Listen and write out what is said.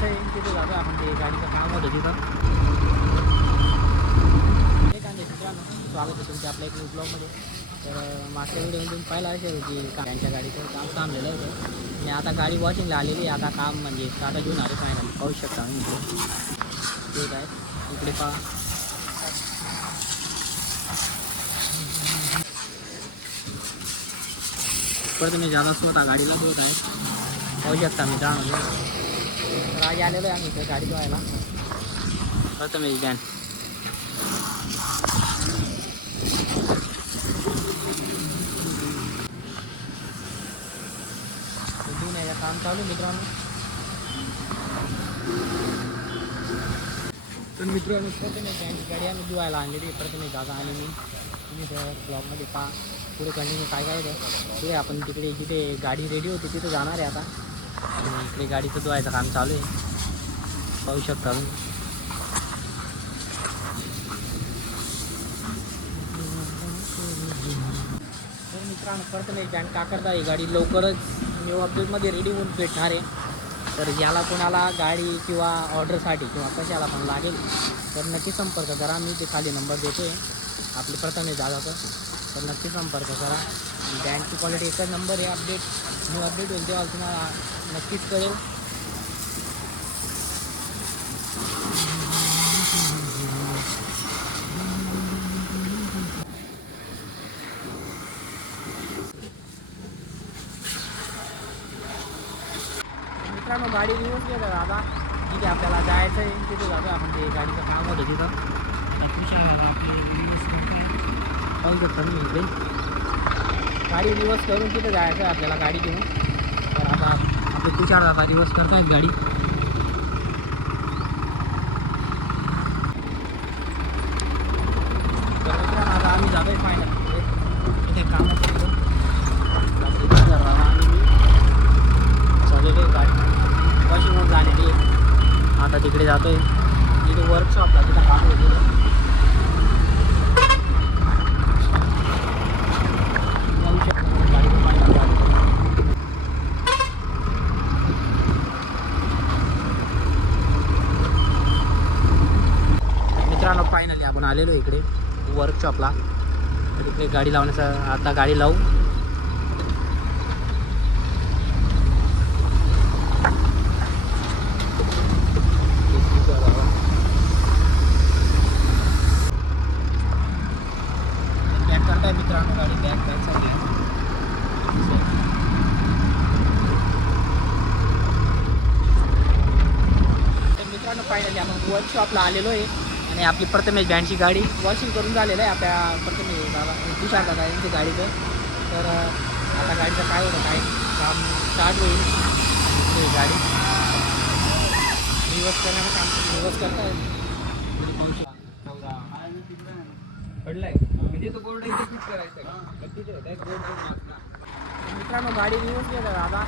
जायचं आहे तिथे जातो आपण. ते गाडीचं काम होतं तिथं. हे काय मित्रांनो, स्वागत आहे तुमच्या आपल्या एक ब्लॉगमध्ये. तर मागच्या व्हिडिओ तुम्ही पाहिला असेल की त्यांच्या गाडीचं काम थांबलेलं होतं आणि आता गाडी वॉशिंगला आलेली आहे. आता काम म्हणजे आता घेऊन आले फायनल. पाहू शकता मी इकडे ते काय इकडे पहा. परत मी ज्यादा स्वतः गाडीला धुवत आहे. पाहू शकता मित्रांनो. तर आज आलेलो आहे आम्ही इथे गाडी धुवायला. प्रथमेश डॅन. धुण्याचं काम चालू मित्रांनो. तर मित्रांनो प्रथमेश डॅनची गाडी आम्ही धुवायला आणलेली. प्रथमेश दादा आणि मी तुम्ही त्या ब्लॉगमध्ये पहा. पुढे कंटिन्यू काय काय होतं पुढे आपण तिकडे जिथे गाडी रेडी होती तिथे जाणार आहे आता. आणि इकडे गाडीचं धुवायचं काम चालू आहे. पाहू शकता तुम्ही. तर मित्रांनो प्रथमेश डॅन का करता ही गाडी लवकरच न्यू अपडेटमध्ये रेडी होऊन भेटणार आहे. तर याला कोणाला गाडी किंवा ऑर्डरसाठी किंवा कशाला पण लागेल तर नक्की संपर्क करा. मी ते खाली नंबर देतो आहे आपले प्रथमेश दादाचं. तर नक्की संपर्क करा. बँडची क्वालिटी एकच नंबर आहे. न्यू अपडेट होईल तेव्हा तुम्हाला नक्कीच कळेल. मित्रांनो गाडी रिवर्स गेलं दादा जिथे आपल्याला जायचं आहे तिथे जातो आपण. ते गाडीचं काम होतं तिथं. पाहू शकता मी इकडे गाडी रिवर्स करून तिथे जायचं आहे आपल्याला गाडी घेऊन. तर आता आपले तुषार दादा रिवर्स करतायत गाडी. तर मित्रांनो आता आम्ही जातो आहे फायनल इथे काम होतं आणि मी सजवतो आहे गाडी वॉशिंगवर जाण्याची. आता तिकडे जातो आहे तिथे वर्कशॉपला तिथं काम होतं. मित्रांनो फायनली आपण आलेलो इकडे वर्कशॉपला. तर इकडे गाडी लावण्याचं आता गाडी लावू. बॅक करताय मित्रांनो गाडी बॅक साठी. तर मित्रांनो फायनली आपण वर्कशॉपला आलेलो आहे आणि आपली प्रथमेश बँडची गाडी वॉशिंग करून झालेलं आहे आपल्या प्रथमेश दादा तुषार दादा यांची गाडीचं. तर आता गाडीचं काय होतं काय काम स्टार्ट होईल. आणि गाडी रिवर्स करण्याचं काम रिवर्स करताय. पडलाय म्हणजे तो बोर्ड इथे फिट करायचा आहे. मित्रांनो गाडी रिवर्स गेलं दादा